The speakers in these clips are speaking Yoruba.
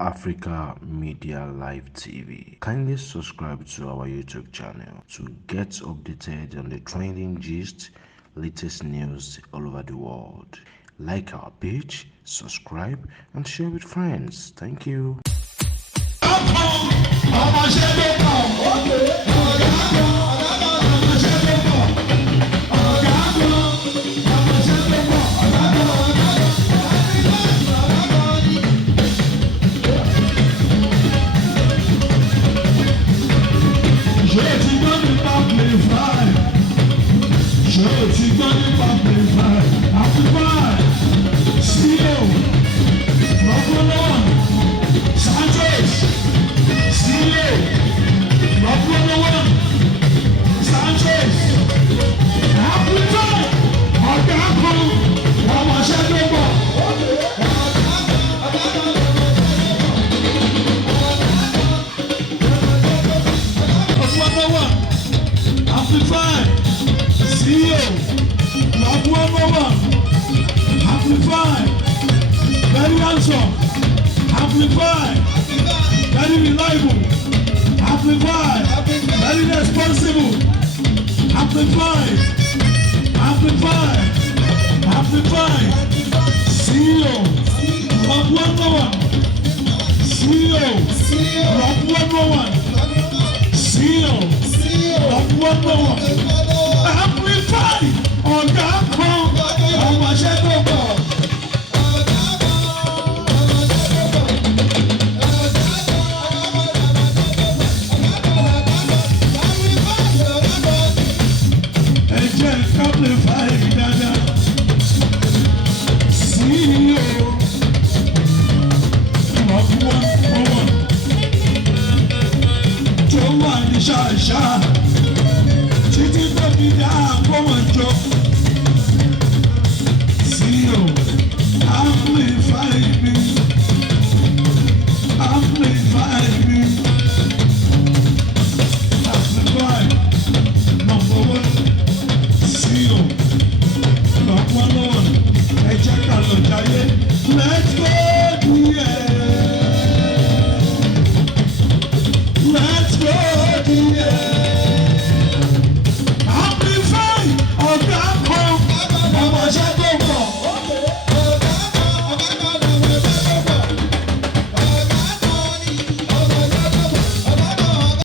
Africa Media Live TV. Kindly subscribe to our YouTube channel to get updated on the trending gist, latest news all over the world. Like our page, subscribe, and share with friends. Thank you. Very handsome, amplify, very reliable, amplify, very responsible, amplify, CEO, rock 101, CEO, rock 101, CEO, rock 101, amplify, ọ̀gá kan, ọmọ ṣẹ́ tó bọ̀. Ṣáṣá títí tó fi dá àkọ́wọ́n jọ sí o amplify mi amplify number one sí o lọ́pọ̀ lọ́wọ́ ẹ jẹ́ ká lọ jayé let's go there. Let's go there. Amplify ọ̀gá kan ọmọ ṣẹ́ tó bọ̀.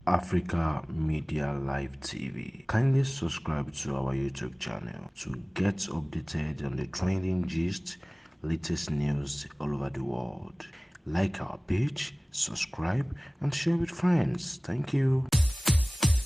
Africa Media Live TV. Kindly subscribe to our YouTube channel to get updated on the trending gist, latest news all over the world. Like our page, subscribe, and share with friends. Thank you.